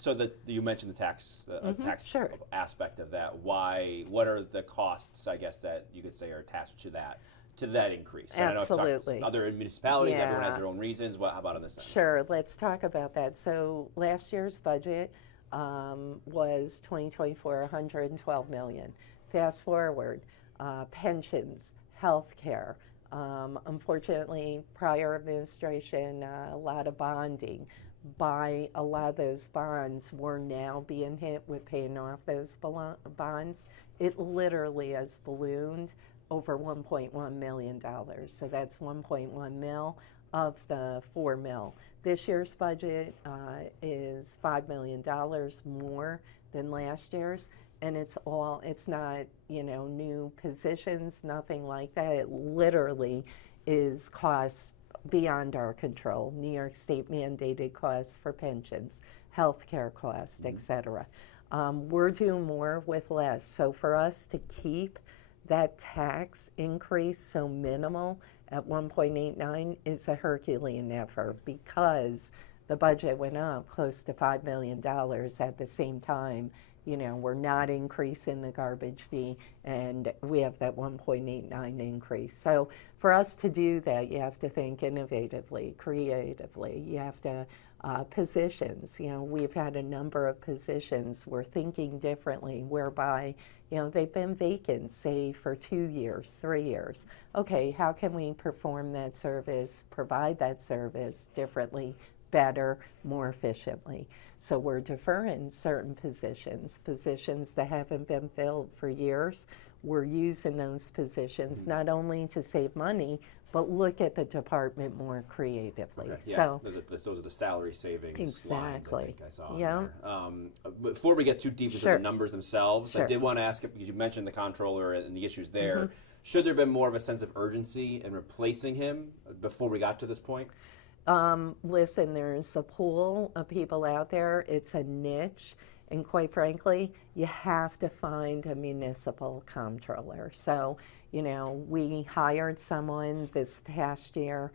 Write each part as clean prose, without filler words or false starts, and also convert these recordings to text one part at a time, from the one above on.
So that you mentioned the tax Sure. aspect of that. Why? What are the costs? I guess that you could say are attached to that increase. And I know I've talked Absolutely. to other municipalities. Everyone has Yeah. their own reasons. How about on this end? Sure, let's talk about that. So last year's budget was 2024, 112 million. Fast forward, pensions, health care. Unfortunately, prior administration, a lot of bonding. By a lot of those bonds, we're now being hit with paying off those bonds. It literally has ballooned over $1.1 million. So that's 1.1 mil of the 4 mil. This year's budget is $5 million more than last year's, and it's not, new positions, nothing like that. It literally is costs beyond our control. New York State mandated costs for pensions, healthcare costs, et cetera. We're doing more with less. So for us to keep that tax increase so minimal at 1.89 is a Herculean effort because the budget went up close to $5 million at the same time. We're not increasing the garbage fee, and we have that 1.89 increase. So for us to do that, you have to think innovatively, creatively. You have to positions. We've had a number of positions. We're thinking differently, whereby they've been vacant, say, for 2 years, 3 years. Okay, how can we perform that service, provide that service differently, better, more efficiently? So we're deferring certain positions that haven't been filled for years. We're using those positions not only to save money, but look at the department more creatively. Okay, yeah, So those are the salary savings exactly. lines I think I saw Yeah. there. Before we get too deep into Sure. the numbers themselves, I Sure. did want to ask, because you mentioned the comptroller and the issues there, should there have been more of a sense of urgency in replacing him before we got to this point? Listen, there's a pool of people out there. It's a niche. And quite frankly, you have to find a municipal comptroller. So, we hired someone this past year.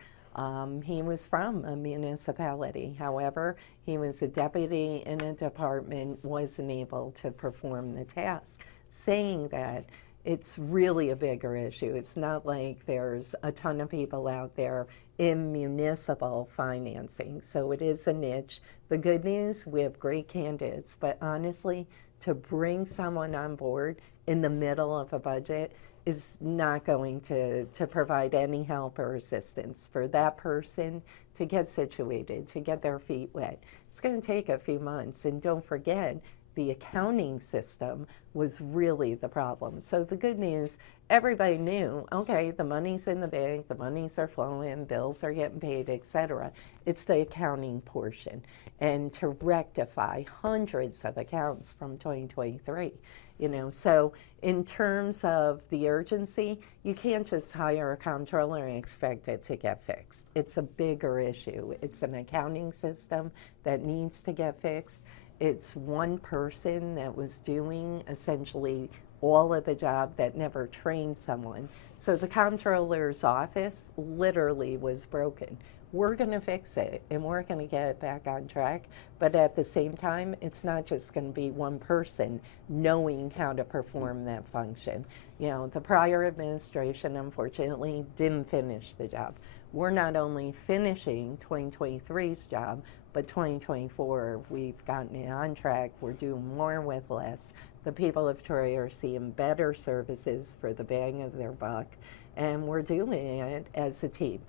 He was from a municipality. However, he was a deputy in a department, wasn't able to perform the task. Saying that, it's really a bigger issue. It's not like there's a ton of people out there in municipal financing. So it is a niche. The good news, we have great candidates, but honestly, to bring someone on board in the middle of a budget is not going to provide any help or assistance for that person to get situated, to get their feet wet. It's going to take a few months. And don't forget, the accounting system was really the problem. So the good news, everybody knew, okay, the money's in the bank, the monies are flowing, bills are getting paid, etc. It's the accounting portion. And to rectify hundreds of accounts from 2023. So in terms of the urgency, you can't just hire a comptroller and expect it to get fixed. It's a bigger issue. It's an accounting system that needs to get fixed. It's one person that was doing essentially all of the job that never trained someone. So the comptroller's office literally was broken. We're going to fix it and we're going to get it back on track. But at the same time, it's not just going to be one person knowing how to perform that function. The prior administration, unfortunately, didn't finish the job. We're not only finishing 2023's job, but 2024, we've gotten it on track. We're doing more with less. The people of Troy are seeing better services for the bang of their buck, and we're doing it as a team.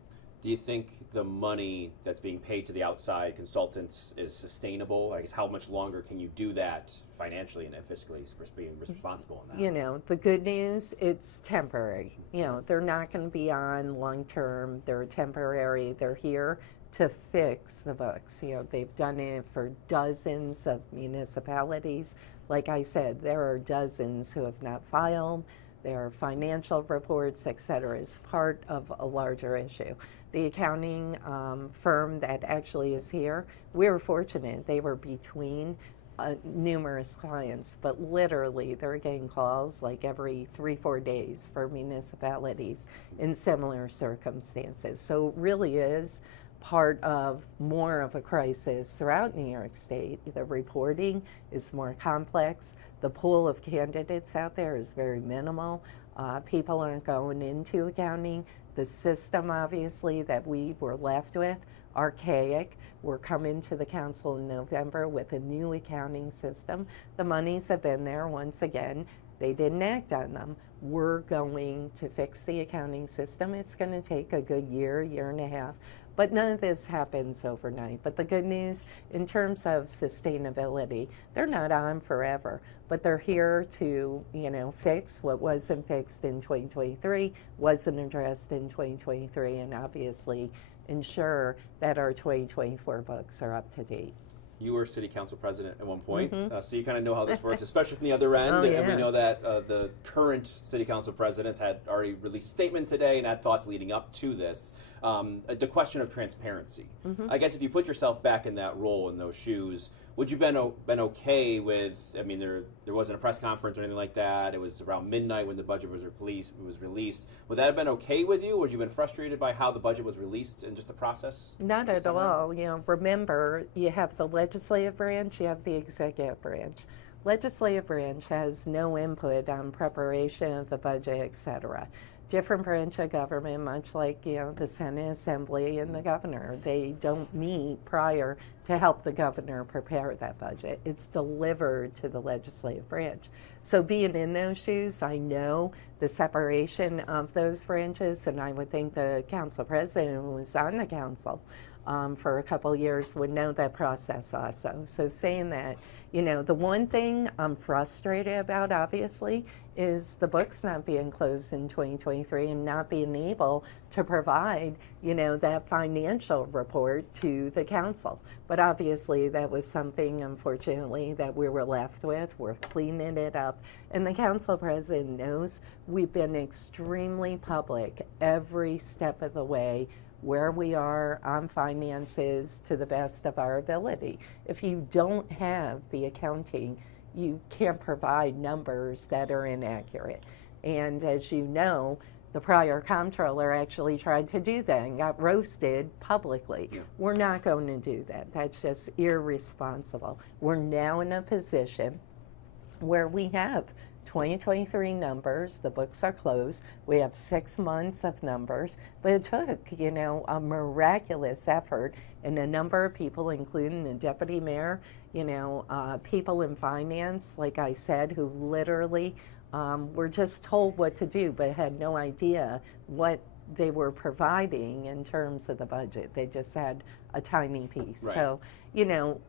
Do you think the money that's being paid to the outside consultants is sustainable? I guess how much longer can you do that financially and fiscally, being responsible in that? The good news, it's temporary. They're not going to be on long term. They're temporary. They're here to fix the books. They've done it for dozens of municipalities. Like I said, there are dozens who have not filed. Their financial reports, et cetera, is part of a larger issue. The accounting firm that actually is here, we were fortunate. They were between numerous clients, but literally they're getting calls like every 3-4 days for municipalities in similar circumstances. So it really is part of more of a crisis throughout New York State. The reporting is more complex. The pool of candidates out there is very minimal. People aren't going into accounting. The system, obviously, that we were left with, archaic. We're coming to the council in November with a new accounting system. The monies have been there once again. They didn't act on them. We're going to fix the accounting system. It's going to take a good year, year and a half. But none of this happens overnight. But the good news, in terms of sustainability, they're not on forever, but they're here to, fix what wasn't fixed in 2023, wasn't addressed in 2023, and obviously ensure that our 2024 books are up to date. You were city council president at one point, so you kind of know how this works, especially from the other end. Yeah. And we know that the current city council presidents had already released a statement today and had thoughts leading up to this. The question of transparency. I guess if you put yourself back in that role, in those shoes, would you been okay with? There wasn't a press conference or anything like that. It was around midnight when the budget was released. Would that have been okay with you? Would you have been frustrated by how the budget was released and just the process? Not at all. Remember, you have the legislative branch, you have the executive branch. Legislative branch has no input on preparation of the budget, etc. Different branch of government, much like the Senate, Assembly, and the governor. They don't meet prior to help the governor prepare that budget. It's delivered to the legislative branch. So being in those shoes, I know the separation of those branches, and I would think the council president who was on the council for a couple of years would know that process also. So saying that, the one thing I'm frustrated about, obviously, is the books not being closed in 2023 and not being able to provide, that financial report to the council. But obviously that was something, unfortunately, that we were left with. We're cleaning it up. And the council president knows we've been extremely public every step of the way where we are on finances to the best of our ability. If you don't have the accounting, you can't provide numbers that are inaccurate. And as you know, the prior comptroller actually tried to do that and got roasted publicly. Yeah. We're not going to do that. That's just irresponsible. We're now in a position where we have 2023 numbers, the books are closed, we have 6 months of numbers, but it took, a miraculous effort and a number of people, including the deputy mayor, people in finance, like I said, who literally were just told what to do, but had no idea what they were providing in terms of the budget. They just had a tiny piece. Right. So,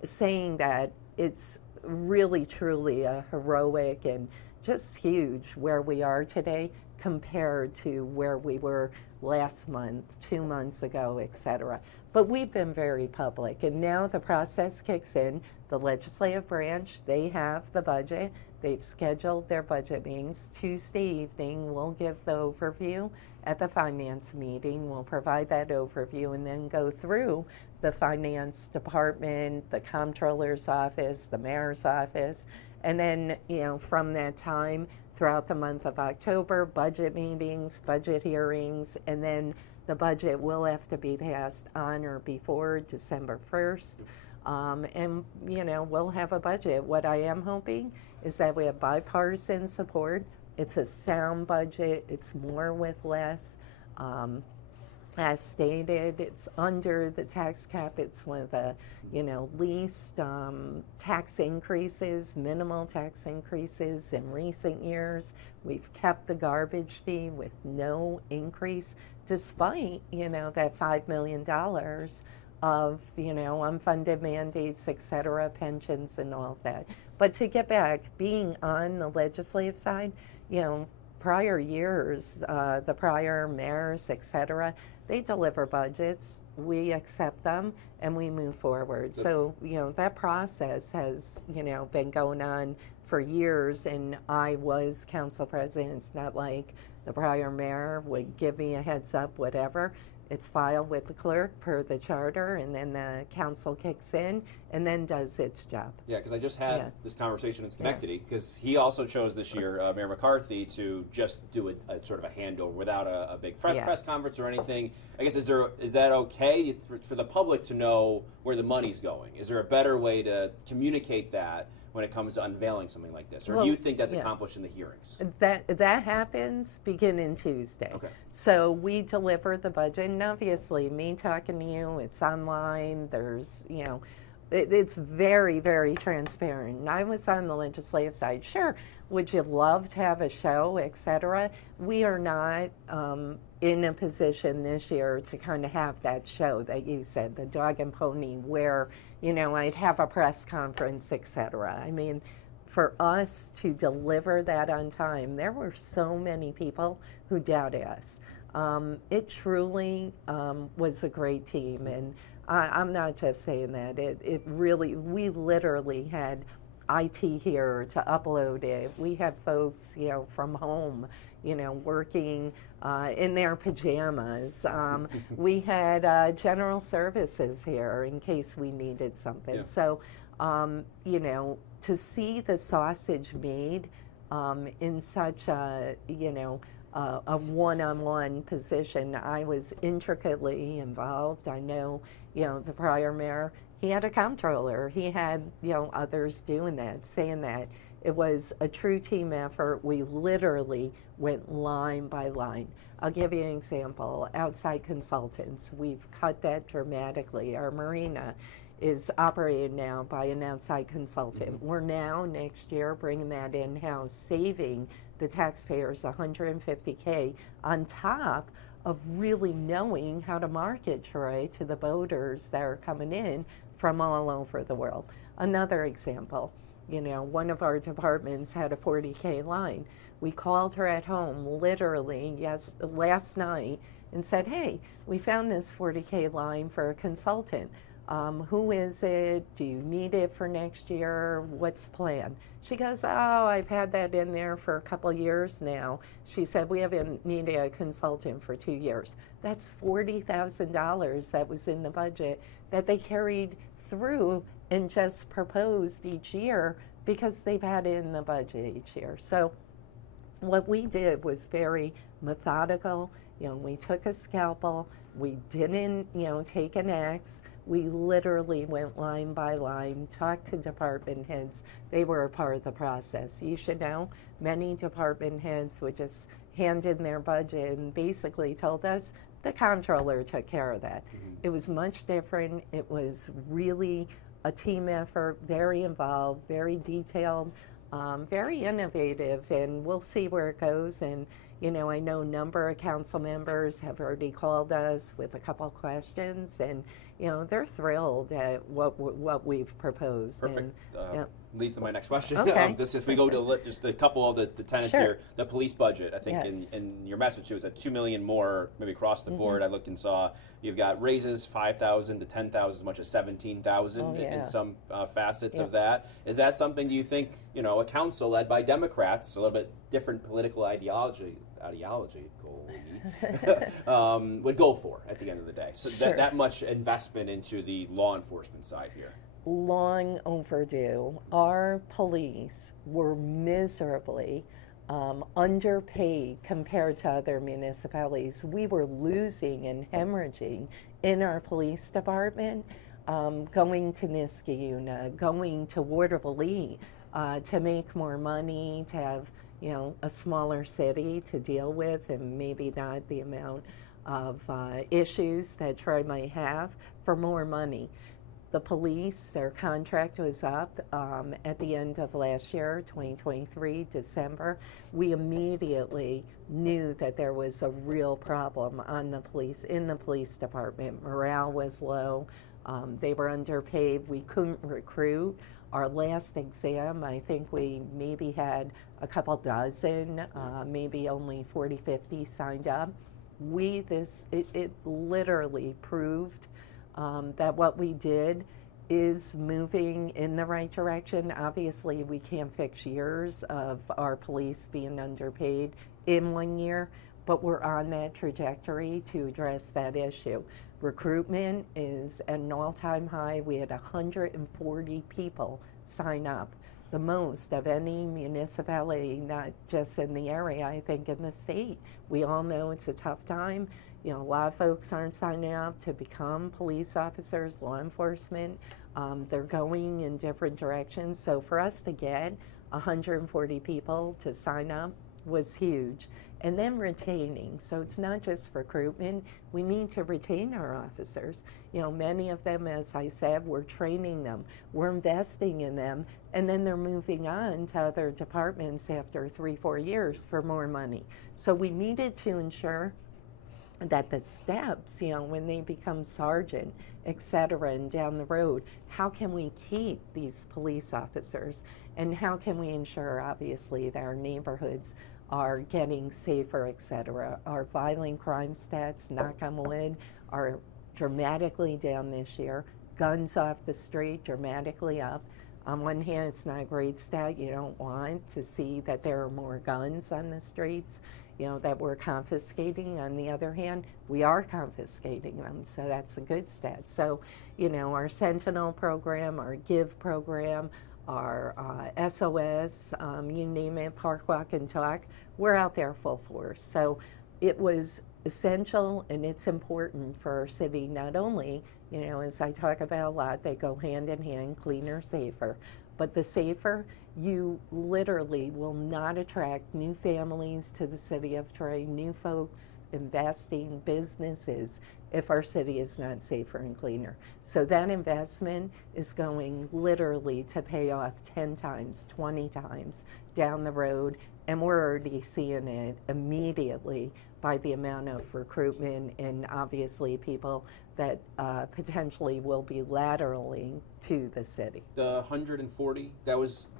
saying that it's really, truly a heroic and just huge where we are today compared to where we were last month, 2 months ago, etc. But we've been very public, and now the process kicks in. The legislative branch, they have the budget. They've scheduled their budget meetings. Tuesday evening, we'll give the overview at the finance meeting. We'll provide that overview and then go through the finance department, the comptroller's office, the mayor's office, and then, from that time throughout the month of October, budget meetings, budget hearings, and then the budget will have to be passed on or before December 1st. And, we'll have a budget. What I am hoping is that we have bipartisan support. It's a sound budget. It's more with less. As stated, it's under the tax cap. It's one of the, least tax increases, minimal tax increases in recent years. We've kept the garbage fee with no increase, despite, that $5 million of, unfunded mandates, et cetera, pensions and all of that. But to get back, being on the legislative side, prior years, the prior mayors, et cetera, they deliver budgets, we accept them, and we move forward. So, that process has, been going on for years, and I was council president. It's not like the prior mayor would give me a heads up, whatever. It's filed with the clerk per the charter, and then the council kicks in, and then does its job. Yeah, because I just had Yeah. this conversation in Schenectady, because he also chose this year, Mayor McCarthy, to just do a sort of a handover without a big press conference or anything. I guess, is that okay for the public to know where the money's going? Is there a better way to communicate that when it comes to unveiling something like this? Or Well, do you think that's yeah. accomplished in the hearings? That happens beginning Tuesday. Okay. So we deliver the budget, and obviously, me talking to you, it's online. There's, it's very, very transparent. And I was on the legislative side. Sure, would you love to have a show, et cetera? We are not in a position this year to kind of have that show that you said, the dog and pony, where, I'd have a press conference, et cetera. I mean, for us to deliver that on time, there were so many people who doubted us. It truly was a great team, and I'm not just saying that. It really, we literally had IT here to upload it. We had folks, from home, working in their pajamas. We had general services here in case we needed something. Yeah. So, to see the sausage made in such a one-on-one position, I was intricately involved. I know, the prior mayor, he had a comptroller. He had, others doing that, saying that. It was a true team effort. We literally went line by line. I'll give you an example. Outside consultants, we've cut that dramatically. Our marina is operated now by an outside consultant. We're now, next year, bringing that in-house, saving the taxpayers $150K on top of really knowing how to market Troy to the boaters that are coming in from all over the world. Another example, one of our departments had a $40K line. We called her at home literally last night and said, hey, we found this $40K line for a consultant. Who is it? Do you need it for next year? What's the plan? She goes, oh, I've had that in there for a couple years now. She said, we haven't needed a consultant for 2 years. That's $40,000 that was in the budget that they carried through and just proposed each year because they've had it in the budget each year. So what we did was very methodical. We took a scalpel. We didn't, take an axe. We literally went line by line, talked to department heads. They were a part of the process. You should know, many department heads would just hand in their budget and basically told us the comptroller took care of that. It was much different. It was really a team effort, very involved, very detailed, very innovative, and we'll see where it goes. And I know a number of council members have already called us with a couple questions, and they're thrilled at what we've proposed. Perfect. And, leads to my next question. Okay. If we go to just a couple of the tenants Sure. here, the police budget, I think Yes. in your message it was at $2 million more, maybe across the board. I looked and saw you've got raises 5,000 to 10,000, as much as 17,000 Oh, yeah. in some facets Yeah. of that. Is that something, do you think, a council led by Democrats, a little bit different political ideology would go for at the end of the day? So Sure. that much investment into the law enforcement side here. Long overdue. Our police were miserably underpaid compared to other municipalities. We were losing and hemorrhaging in our police department, going to Niskayuna, going to Waterville to make more money, to have a smaller city to deal with, and maybe not the amount of issues that Troy might have, for more money. The police, their contract was up at the end of last year, 2023, December. We immediately knew that there was a real problem in the police department. Morale was low. They were underpaid. We couldn't recruit. Our last exam, I think we maybe had a couple dozen, maybe only 40, 50 signed up. It literally proved that what we did is moving in the right direction. Obviously, we can't fix years of our police being underpaid in 1 year, but we're on that trajectory to address that issue. Recruitment is at an all-time high. We had 140 people sign up, the most of any municipality, not just in the area, I think in the state. We all know it's a tough time. You know, a lot of folks aren't signing up to become police officers, law enforcement. They're going in different directions. So for us to get 140 people to sign up was huge. And then retaining. So it's not just recruitment. We need to retain our officers. You know, many of them, as I said, we're training them. We're investing in them. And then they're moving on to other departments after 3-4 years for more money. So we needed to ensure that the steps, you know, when they become sergeant, et cetera, and down the road, how can we keep these police officers? And how can we ensure, obviously, that our neighborhoods are getting safer, et cetera? Our violent crime stats, knock on wood, are dramatically down this year. Guns off the street, dramatically up. On one hand, it's not a great stat. You don't want to see that there are more guns on the streets, you know, that we're confiscating. On the other hand, we are confiscating them, so that's a good stat. So, you know, our Sentinel program, our GIVE program, our SOS, you name it, Park, Walk, and Talk, we're out there full force. So it was essential, and it's important for our city, not only, you know, as I talk about a lot, they go hand in hand, cleaner, safer, but the safer, you literally will not attract new families to the city of Troy, new folks investing, businesses, if our city is not safer and cleaner. So that investment is going literally to pay off 10 times, 20 times down the road, and we're already seeing it immediately by the amount of recruitment and obviously people that potentially will be lateraling to the city. The 140, that was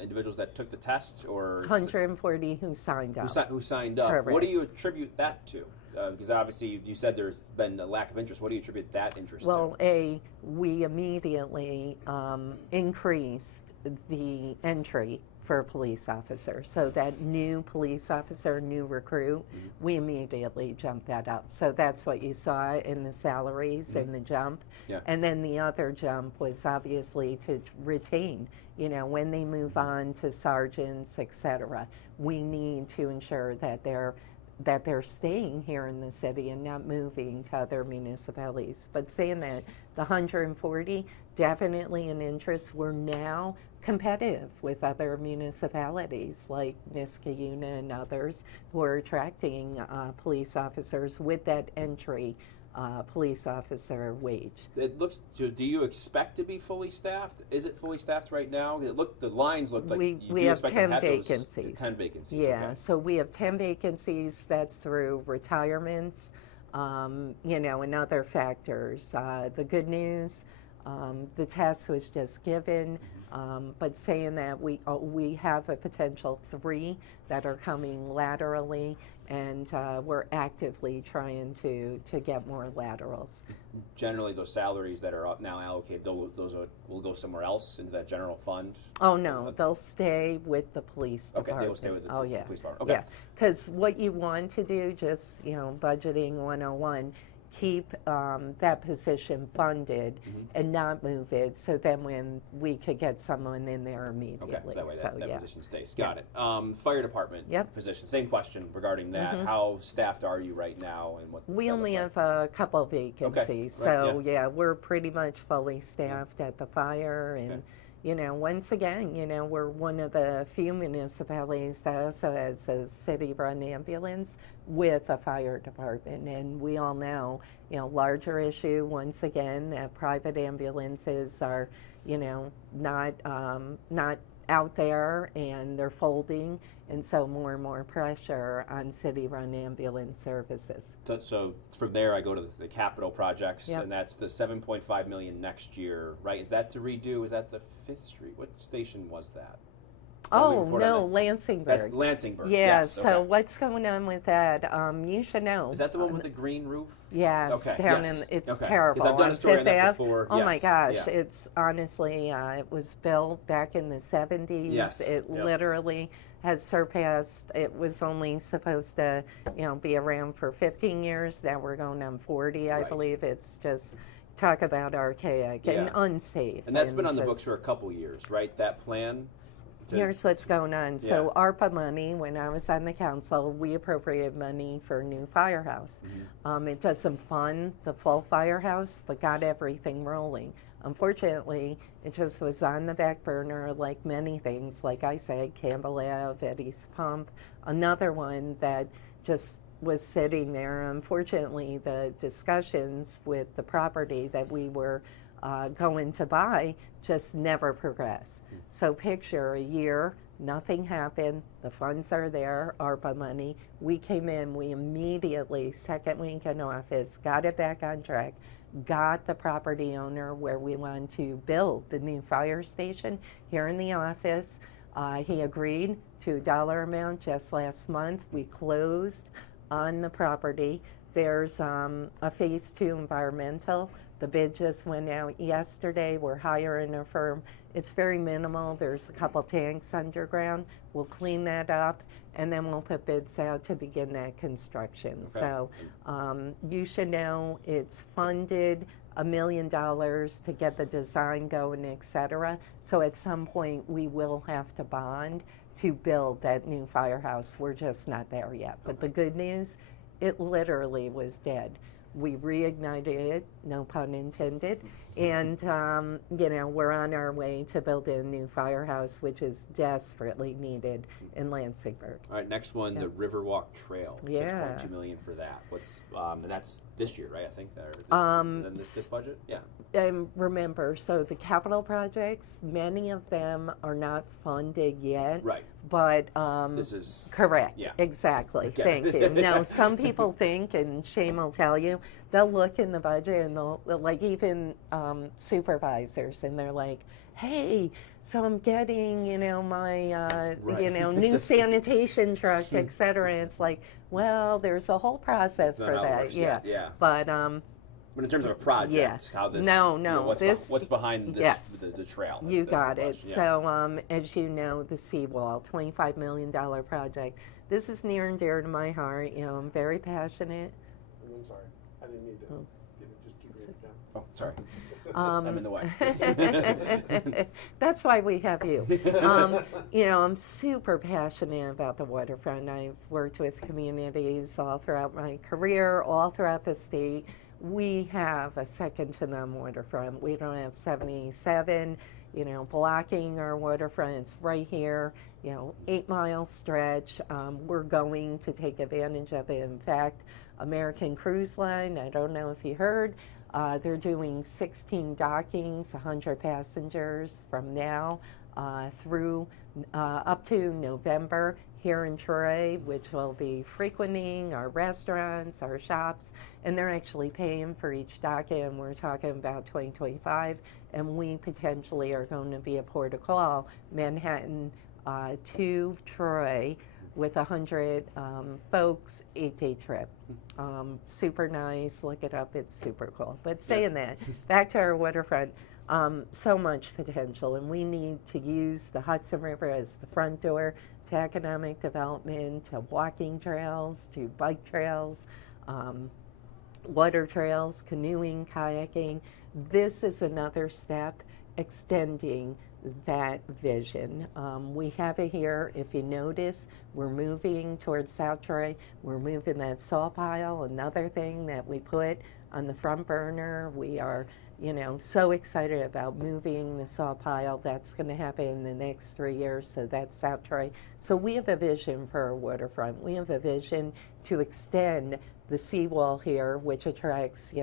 individuals that took the test, or 140 who signed up. Who signed up. Correct. What do you attribute that to? Because obviously you said there's been a lack of interest. What do you attribute that interest to? Well, we immediately increased the entry for a police officer. So that new police officer, new recruit, we immediately jumped that up. So that's what you saw in the salaries and the jump. Yeah. And then the other jump was obviously to retain, you know, when they move on to sergeants, et cetera. We need to ensure that they're staying here in the city and not moving to other municipalities. But saying that, the 140, definitely an interest. We're now competitive with other municipalities like Niskayuna and others who are attracting police officers with that entry police officer wage. It looks. Do you expect to be fully staffed? Is it fully staffed right now? The lines look like we have 10 vacancies. 10 vacancies. Yeah, okay. so we have 10 vacancies. That's through retirements, you know, and other factors. The good news, the test was just given, but saying that we have a potential 3 that are coming laterally, and we're actively trying to get more laterals. Generally, those salaries that are now allocated, those will go somewhere else into that general fund? Oh, no, they'll stay with the police department. Okay, they will stay with the police department. Okay. Yeah, because what you want to do, just, you know, budgeting 101, keep that position funded and not move it, so then when we could get someone in there immediately. Okay, so that way that position stays. Yeah. Got it. Fire department position, same question regarding that. How staffed are you right now, and what? We only have a couple vacancies, so yeah, we're pretty much fully staffed at the fire, and you know, once again, you know, we're one of the few municipalities that also has a city-run ambulance with a fire department, and we all know, you know, larger issue, once again, that private ambulances are, you know, not out there, and they're folding, and so more and more pressure on city-run ambulance services. So from there, I go to the capital projects, and that's the $7.5 million next year, right? Is that to redo? Is that the 5th Street? What station was that? Oh, report on no, that? Lansingburg. That's Lansingburg. Yeah, Yes, so okay. what's going on with that? You should know. Is that the one with the green roof? Yes, Okay, down yes. in, it's Okay. 'Cause terrible. I've done a On story on Fifth that Ave. before. Oh my Yes, gosh, yeah. it's honestly, it was built back in the 70s. Yes, It yep. literally has surpassed, it was only supposed to, be around for 15 years. Now we're going on 40, I Right. believe. It's just, talk about archaic and Yeah. unsafe. And that's been on the just- books for a couple years, right? That plan? Here's what's going on. So Yeah. ARPA money, when I was on the council, we appropriated money for a new firehouse. It doesn't fund the full firehouse, but got everything rolling. Unfortunately, it just was on the back burner like many things, like I said, Campbell Ave, Eddie's Pump, another one that just was sitting there. Unfortunately, the discussions with the property that we were going to buy just never progressed. So picture a year, nothing happened, the funds are there, ARPA money. We came in, we immediately, second week in office, got it back on track, got the property owner where we want to build the new fire station here in the office. He agreed to a dollar amount just last month. We closed on the property. There's a phase 2 environmental. The bid just went out yesterday. We're hiring a firm. It's very minimal. There's a couple tanks underground. We'll clean that up, and then we'll put bids out to begin that construction. Okay. So you should know it's funded $1 million to get the design going, et cetera. So at some point, we will have to bond to build that new firehouse. We're just not there yet. But the good news, it literally was dead. We reignited it, no pun intended, and we're on our way to building a new firehouse, which is desperately needed in Lansingburg. All right, next one, the Riverwalk Trail. Yeah. $6.2 million for that. What's and that's this year, right? I think that. Then this budget, yeah. And remember, so the capital projects, many of them are not funded yet. Right. But This is correct. Yeah. Exactly. Okay. Thank you. No, some people think, and Shane will tell you, they'll look in the budget and they'll like even supervisors, and they're like, "Hey, so I'm getting, my, Right. new sanitation truck, et cetera." It's like, well, there's a whole process That's not for how it that. works Yeah. yet, yeah. But But in terms of a project, Yeah. how this No, what's behind this yes. the trail? You That's got the it. question, yeah. So, as you know, the seawall, $25 million project. This is near and dear to my heart. I'm very passionate. I'm sorry. I didn't mean to just keep reading down. Oh, sorry. I'm in the way. That's why we have you. I'm super passionate about the waterfront. I've worked with communities all throughout my career, all throughout the state. We have a second to none waterfront. We don't have 77, blocking our waterfront. It's right here, 8-mile stretch. We're going to take advantage of it. In fact, American Cruise Line, I don't know if you heard, they're doing 16 dockings, 100 passengers from now through up to November here in Troy, which will be frequenting our restaurants, our shops, and they're actually paying for each docket, and we're talking about 2025, and we potentially are going to be a port of call, Manhattan to Troy, with 100 folks, 8-day trip. Super nice, look it up, it's super cool. But saying that, back to our waterfront, so much potential, and we need to use the Hudson River as the front door to economic development, to walking trails, to bike trails, water trails, canoeing, kayaking. This is another step extending that vision. We have it here. If you notice, we're moving towards South Troy. We're moving that saw pile, another thing that we put on the front burner. We are, so excited about moving the saw pile. That's going to happen in the next 3 years, so that's South Troy. So we have a vision for our waterfront. We have a vision to extend the seawall here, which attracts,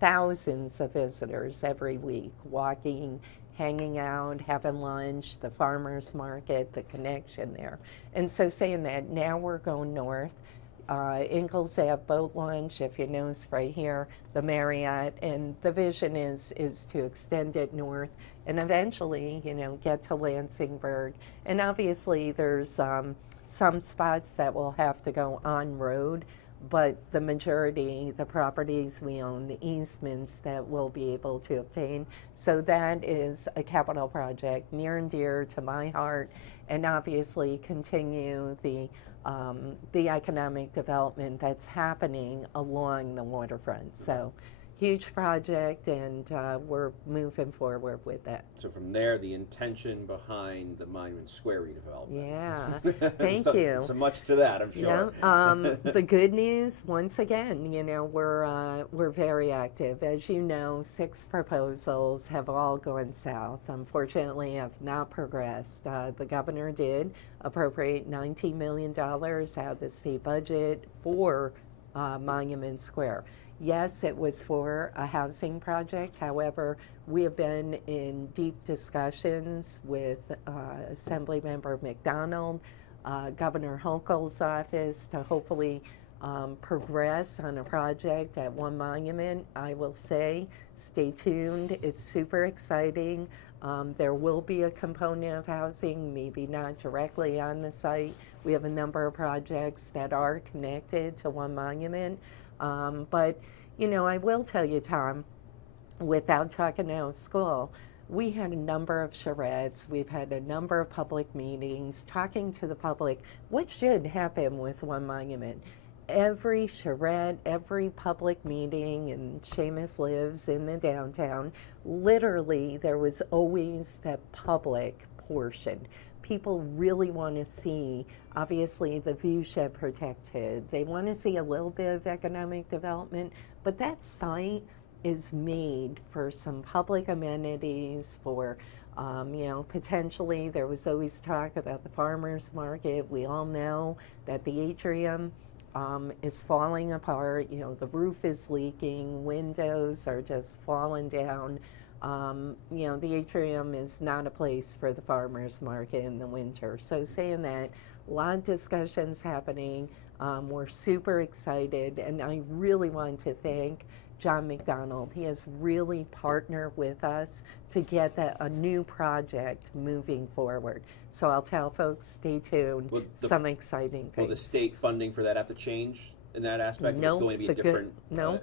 thousands of visitors every week, walking, hanging out, having lunch, the farmers market, the connection there. And so saying that, now we're going north. Ingalls Ave boat launch, if you notice right here, the Marriott, and the vision is to extend it north and eventually, get to Lansingburg. And obviously, there's some spots that will have to go on road, but the majority, the properties we own, the easements that we'll be able to obtain. So that is a capital project near and dear to my heart, and obviously continue the economic development that's happening along the waterfront. So huge project, and we're moving forward with that. So from there, the intention behind the Monument Square redevelopment. Yeah, thank you. So much to that, I'm sure. Yeah. The good news, once again, we're very active. As you know, 6 proposals have all gone south. Unfortunately, have not progressed. The governor did appropriate $19 million out of the state budget for Monument Square. Yes, it was for a housing project. However, we have been in deep discussions with Assemblymember McDonald, Governor Hochul's office to hopefully progress on a project at One Monument. I will say, stay tuned. It's super exciting. There will be a component of housing, maybe not directly on the site. We have a number of projects that are connected to One Monument. But, I will tell you, Tom, without talking out of school, we had a number of charrettes. We've had a number of public meetings talking to the public. What should happen with One Monument? Every charrette, every public meeting, and Seamus lives in the downtown, literally there was always that public portion. People really want to see, obviously, the view shed protected. They want to see a little bit of economic development, but that site is made for some public amenities, for, potentially there was always talk about the farmers market. We all know that the atrium is falling apart. The roof is leaking, windows are just falling down. The atrium is not a place for the farmers market in the winter. So saying that, a lot of discussions happening. We're super excited, and I really want to thank John McDonald. He has really partnered with us to get a new project moving forward. So I'll tell folks, stay tuned. Some exciting things. Will the state funding for that have to change in that aspect? No, it's going to be a different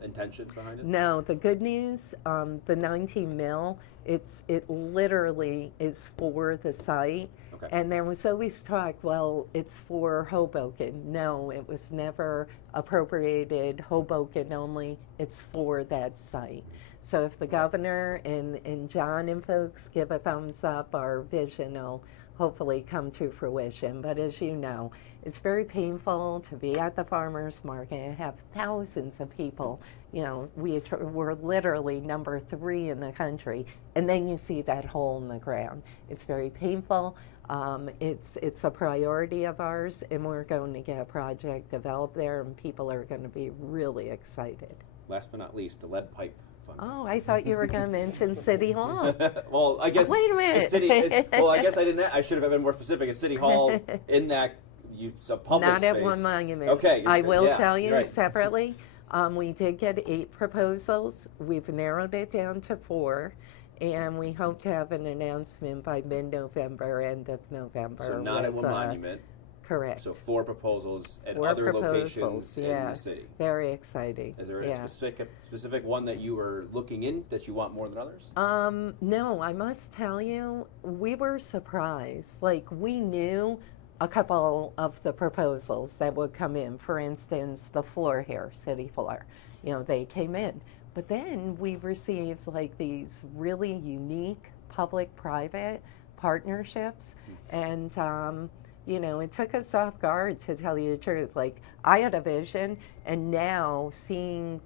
intention behind it? No, the good news, the 19 mil, it literally is for the site. Okay. And there was always talk, well, it's for Hoboken. No, it was never appropriated Hoboken only. It's for that site. So if the governor and John and folks give a thumbs up, our vision will hopefully come to fruition. But as you know, it's very painful to be at the farmers market and have thousands of people. We're literally number 3 in the country, and then you see that hole in the ground. It's very painful. It's a priority of ours, and we're going to get a project developed there, and people are going to be really excited. Last but not least, the lead pipe funding. Oh, I thought you were going to mention City Hall. Well, I guess. Wait a minute. I guess I didn't. I should have been more specific. A City Hall in that a public Not space. at One Monument. Okay. I will tell you right. separately. We did get 8 proposals. We've narrowed it down to 4. And we hope to have an announcement by mid-November, end of November. So not at One Monument. Correct. So 4 proposals at 4 other proposals, locations in the city. Very exciting. Is there a specific one that you were looking in that you want more than others? No, I must tell you, we were surprised. Like, we knew a couple of the proposals that would come in. For instance, the floor here, city floor. They came in. But then we received like these really unique public-private partnerships, and it took us off guard, to tell you the truth. Like, I had a vision, and now seeing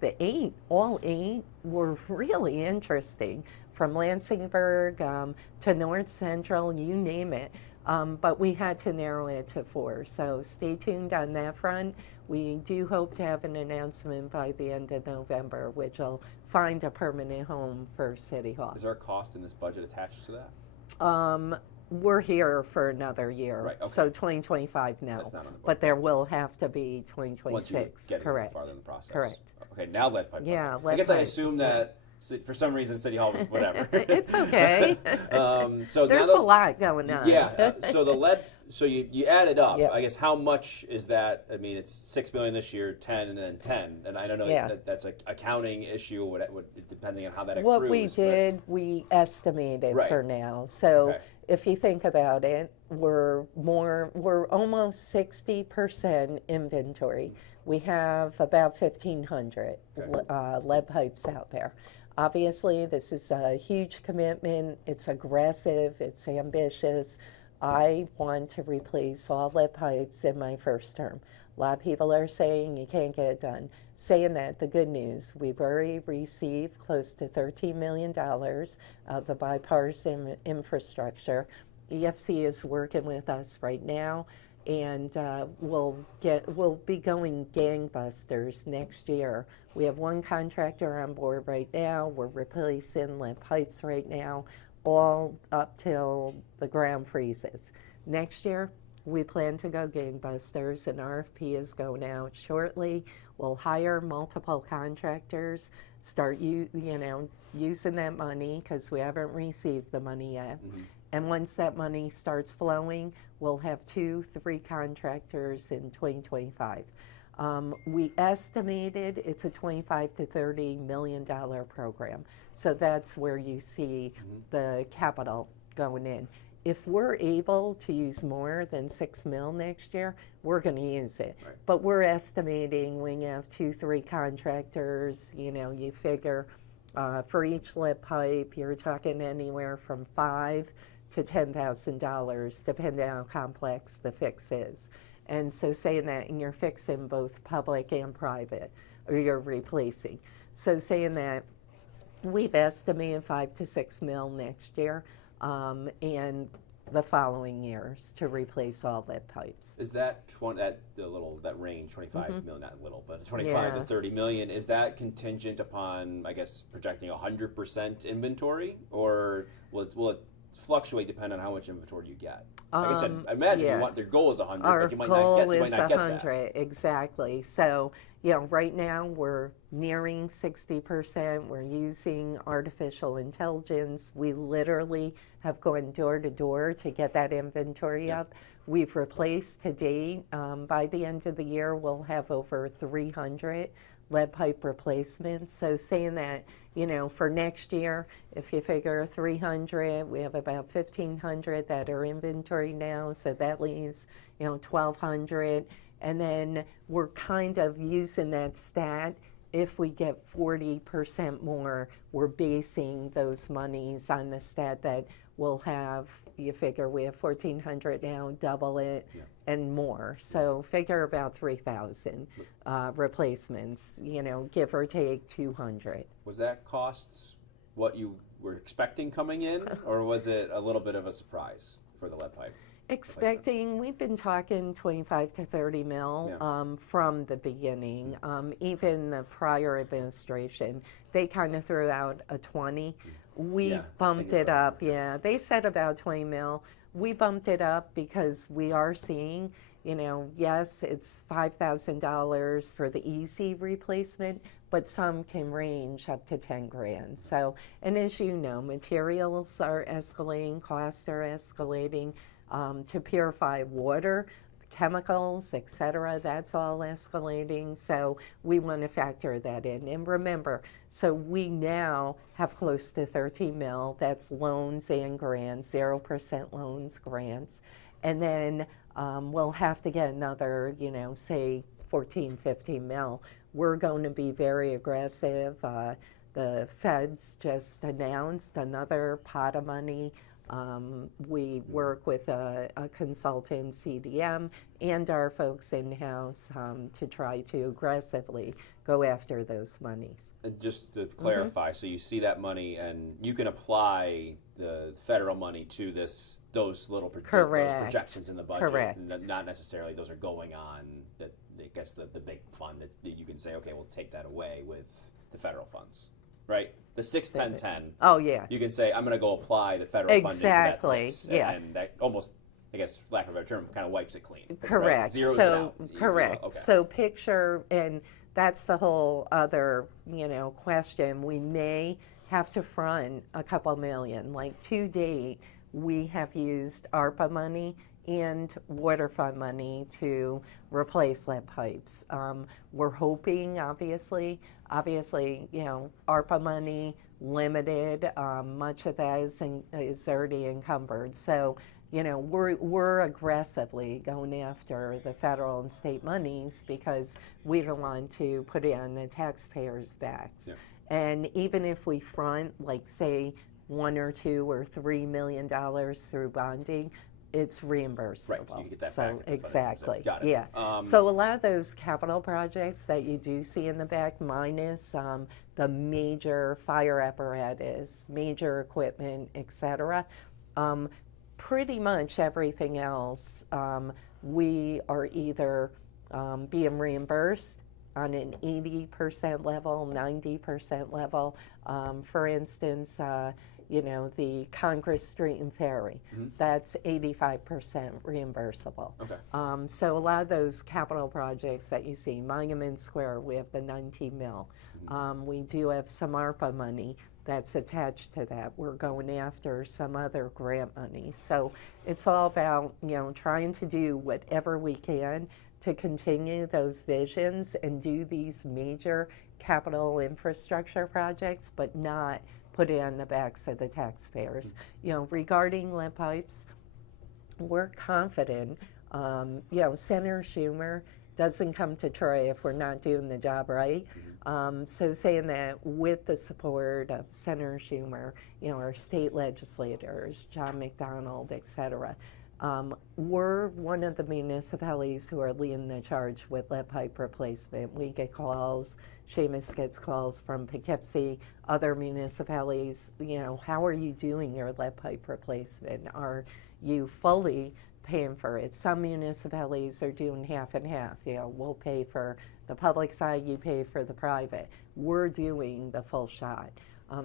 all 8 were really interesting, from Lansingburg to North Central, you name it. But we had to narrow it to 4. So stay tuned on that front. We do hope to have an announcement by the end of November, which will find a permanent home for City Hall. Is there a cost in this budget attached to that? We're here for another year, right, okay. So 2025 now. That's not on the budget. But there will have to be 2026. Once you get correct. farther in the process. Correct. Okay, now lead pipe. Yeah, funding. lead I guess I pipe, assume that for some reason City Hall was whatever. It's okay. So There's now a lot going on. Yeah. So the lead. So you add it up. Yep. I guess how much is that? I mean, it's $6 million this year, 10, and then 10. And I don't know. Yeah. That's an accounting issue. Depending on how that accrues. What we did, we estimated Right. for now. So Okay. if you think about it, we're almost 60% inventory. We have about 1,500 Okay. lead pipes out there. Obviously, this is a huge commitment. It's aggressive. It's ambitious. I want to replace all lead pipes in my first term. A lot of people are saying you can't get it done. Saying that, the good news, we've already received close to $13 million of the bipartisan infrastructure. EFC is working with us right now, and we'll be going gangbusters next year. We have one contractor on board right now. We're replacing lead pipes right now, all up till the ground freezes. Next year, we plan to go gangbusters. An RFP is going out shortly. We'll hire multiple contractors, start using that money because we haven't received the money yet. Mm-hmm. And once that money starts flowing, we'll have 2-3 contractors in 2025. We estimated it's a $25 to $30 million program. So that's where you see the capital going in. If we're able to use more than $6 million next year, we're going to use it. Right. But we're estimating when you have 2-3 contractors, you figure for each lead pipe, you're talking anywhere from $5,000 to $10,000, depending on how complex the fix is. And so saying that, and you're fixing both public and private, or you're replacing. So saying that, we've estimated $5 to $6 million next year, and the following years to replace all lead pipes. Is that that range, 25 million, not little, but 25 Yeah. to 30 million? Is that contingent upon, I guess, projecting 100% inventory, or will it fluctuate depending on how much inventory you get? Like I said, I imagine yeah. their goal is 100, Our but you might goal not is get 100, that. exactly. So, right now we're nearing 60%. We're using artificial intelligence. We literally have gone door to door to get that inventory up. We've replaced to date, by the end of the year, we'll have over 300 lead pipe replacements. So saying that, for next year, if you figure 300, we have about 1,500 that are inventory now, so that leaves, 1,200. And then we're kind of using that stat. If we get 40% more, we're basing those monies on the stat that we'll have. You figure we have 1,400 now, double it, and more. So figure about 3,000 replacements, give or take 200. Was that cost what you were expecting coming in, or was it a little bit of a surprise for the lead pipe? Expecting, we've been talking 25 to 30 mil from the beginning. Even the prior administration, they kind of threw out a 20. We bumped it up, they said about 20 mil. We bumped it up because we are seeing, yes, it's $5,000 for the easy replacement, but some can range up to 10 grand. So, and as you know, materials are escalating, costs are escalating. To purify water, chemicals, etc., that's all escalating. So we want to factor that in. And remember, so we now have close to 13 mil. That's loans and grants, 0% loans, grants. And then we'll have to get another, say 14, 15 mil. We're going to be very aggressive. The feds just announced another pot of money. We work with a consultant, CDM, and our folks in-house to try to aggressively go after those monies. And just to clarify, so you see that money and you can apply the federal money to those little those projections in the budget. Correct. And not necessarily those are going on I guess the big fund that you can say, okay, we'll take that away with the federal funds. Right? The 6-10-10. Oh, yeah. You can say, I'm going to go apply the federal funding to that 6. Yeah. And that almost, I guess, for lack of a better term, kind of wipes it clean. Correct. Right? Zeroes it So out. correct. Okay. So picture, and that's the whole other, question. We may have to front a couple million. Like to date, we have used ARPA money and water fund money to replace lead pipes. We're hoping, obviously, ARPA money limited. Much of that is already encumbered. So, we're aggressively going after the federal and state monies because we don't want to put it on the taxpayers' backs. Yeah. And even if we front, like say, $1 or $2 or $3 million through bonding, it's reimbursable. Right, you can get that so back if the funding comes in. exactly, Got it. yeah. So a lot of those capital projects that you do see in the back, minus the major fire apparatus, major equipment, etc. Pretty much everything else, we are either being reimbursed on an 80% level, 90% level. For instance, the Congress Street and Ferry, that's 85% reimbursable. Okay. So a lot of those capital projects that you see, Monument Square, we have the 19 mil. We do have some ARPA money that's attached to that. We're going after some other grant money. So it's all about, trying to do whatever we can to continue those visions and do these major capital infrastructure projects, but not put it on the backs of the taxpayers. Regarding lead pipes, we're confident. Senator Schumer doesn't come to Troy if we're not doing the job right. So saying that with the support of Senator Schumer, our state legislators, John McDonald, et cetera, we're one of the municipalities who are leading the charge with lead pipe replacement. We get calls, Seamus gets calls from Poughkeepsie, other municipalities, how are you doing your lead pipe replacement? Are you fully paying for it? Some municipalities are doing half and half. We'll pay for the public side, you pay for the private. We're doing the full shot.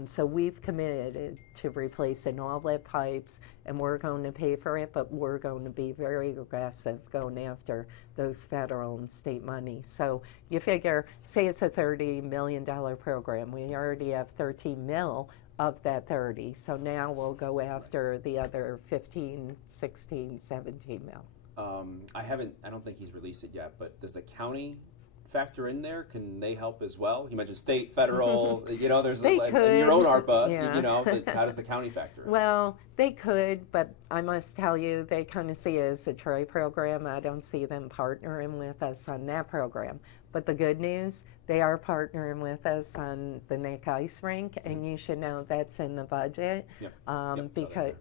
So we've committed to replacing all lead pipes, and we're going to pay for it, but we're going to be very aggressive going after those federal and state money. So you figure, say it's a $30 million program. We already have 13 mil of that 30. So now we'll go after the other 15, 16, 17 mil. I don't think he's released it yet, but does the county factor in there? Can they help as well? You mentioned state, federal, there's They and could, your own ARPA, yeah. How does the county factor in? Well, they could, but I must tell you, they kind of see it as a Troy program. I don't see them partnering with us on that program. But the good news, they are partnering with us on the Nick Ice Rink, and you should know that's in the budget. Yep, because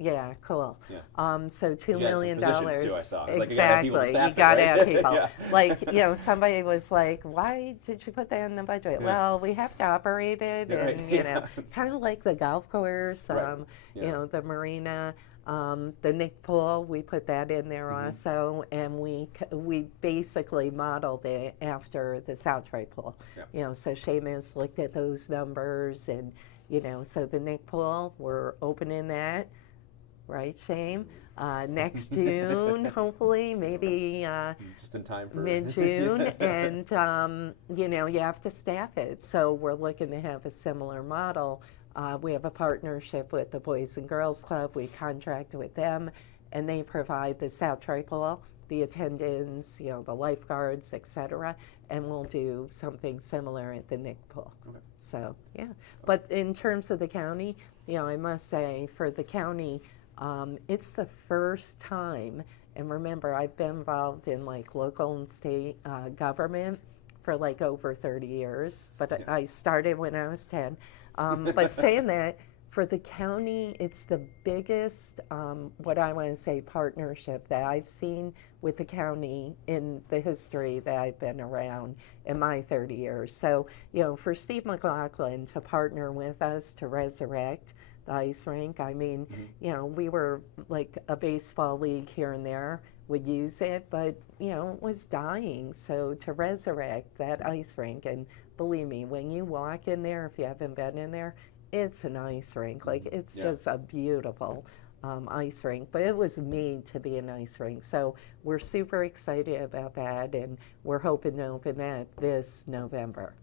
cool. Yeah. So $2 You had some million. positions too, I saw. I was Exactly. Like, you You got to have have people. Yeah. Like, somebody was like, "Why did you put that in the budget?" Yeah. Well, we have to operate it, Yeah, and right. kind of like the golf course, Right. Yeah. the marina. The Nick Pool, we put that in there also, and we basically modeled it after the South Troy Pool. Yeah. So Seamus looked at those numbers, and so the Nick Pool, we're opening that, right, Shame? Next June, hopefully, maybe just in time for mid-June, and you have to staff it. So we're looking to have a similar model. We have a partnership with the Boys and Girls Club. We contract with them, and they provide the South Troy Pool, the attendants, the lifeguards, etc. And we'll do something similar at the Nick Pool. Okay. So yeah, but in terms of the county, I must say for the county, it's the first time. And remember, I've been involved in like local and state government for like over 30 years, but Yeah. I started when I was 10. But saying that, for the county, it's the biggest, what I want to say, partnership that I've seen with the county in the history that I've been around in my 30 years. So, for Steve McLaughlin to partner with us to resurrect the ice rink, I mean, we were like a baseball league here and there would use it, but, it was dying. So to resurrect that ice rink, and believe me, when you walk in there, if you haven't been in there, it's an ice rink. Like, it's just a beautiful ice rink, but it was made to be an ice rink. So we're super excited about that, and we're hoping to open that this November.